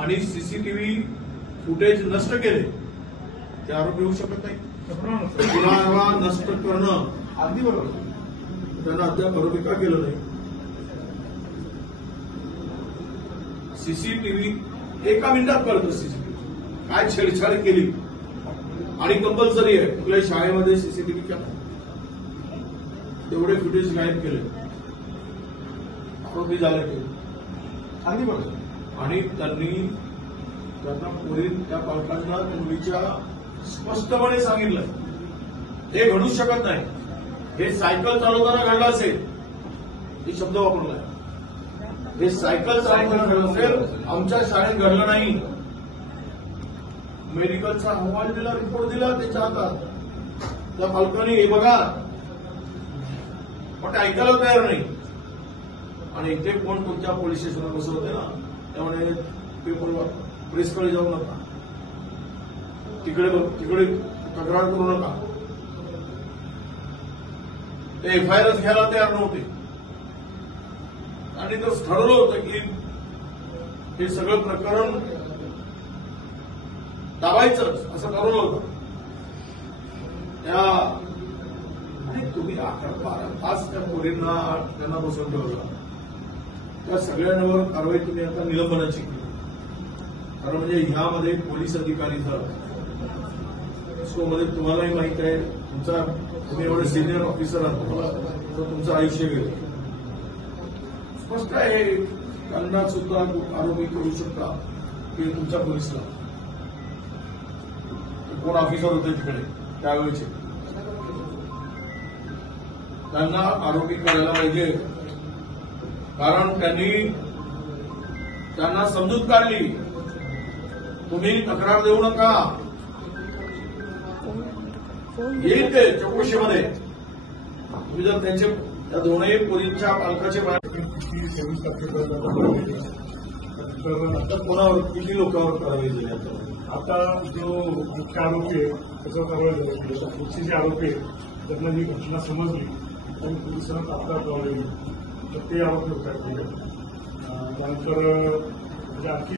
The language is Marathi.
आणि सीसीटीव्ही फुटेज नष्ट केले ते आरोपी होऊ शकत नाही. पुरावा नष्ट करणं अगदी बरोबर, त्यांना अद्याप आरोपी का केलं नाही? सीसीटीव्ही एका मिनिटात कळतं. सीसीटीव्ही काय छेडछाड केली आणि कंपल्सरी आहे कुठल्या शाळेमध्ये सीसीटीव्ही केला, तेवढे फुटेज गायब केले, आरोपी झाले ते अगदी बरोबर. आणि त्यांना पोरी त्या पालकांना मुलीच्या स्पष्टपणे सांगितलं हे घडू शकत नाही, हे सायकल चालवताना घडलं असेल, हे शब्द वापरलाय, हे सायकल चालवताना घडलं असेल, आमच्या शाळेत घडलं नाही. मेडिकलचा अहवाल दिला, रिपोर्ट दिला त्याच्या हातात, त्या पालकांनी हे बघा, पण ऐकायला तयार नाही. आणि इथे कोण तुमच्या पोलीस स्टेशनला बसवते ना, त्यामुळे पेपरवर प्रेसकडे जाऊ नका, तिकडे तक्रार करू नका. ते एफआयआरच घ्यायला तयार नव्हते. आणि तर ठरवलं होतं की हे सगळं प्रकरण दाबायचंच असं ठरवलं होतं. आणि तुम्ही 11-12 तास त्या पोरींना त्यांना बसवून ठेवलं, त्या सगळ्यांवर कारवाई तुम्ही आता निलंबनाची केली. कारण म्हणजे ह्यामध्ये पोलीस अधिकारीचा मध्ये तुम्हालाही माहित आहे, तुम्ही एवढे सिनियर ऑफिसर आहात, तुम्हाला तुमचं आयुष्य गेलं. स्पष्ट आहे, त्यांना सुद्धा आरोपी करू शकता की तुमच्या पोलिसला कोण ऑफिसर होते तिकडे त्यावेळेचे, त्यांना आरोपी करायला पाहिजे. कारण त्यांना समजूत काढली, तुम्ही तक्रार देऊ नका, येईल ते चौकशीमध्ये. तुम्ही जर त्या दोनही पोरींच्या पालकाचे आता कोणावर किती लोकांवर कारवाई झाली? आता जो मुख्य आरोपी आहे त्याच्यावर कारवाई झाली. पुढचे जे आरोपी आहेत त्यांना ही घटना समजली आणि पोलिसांना तात्काळ कारवाई, तर ते आरोपी होतात. त्यानंतर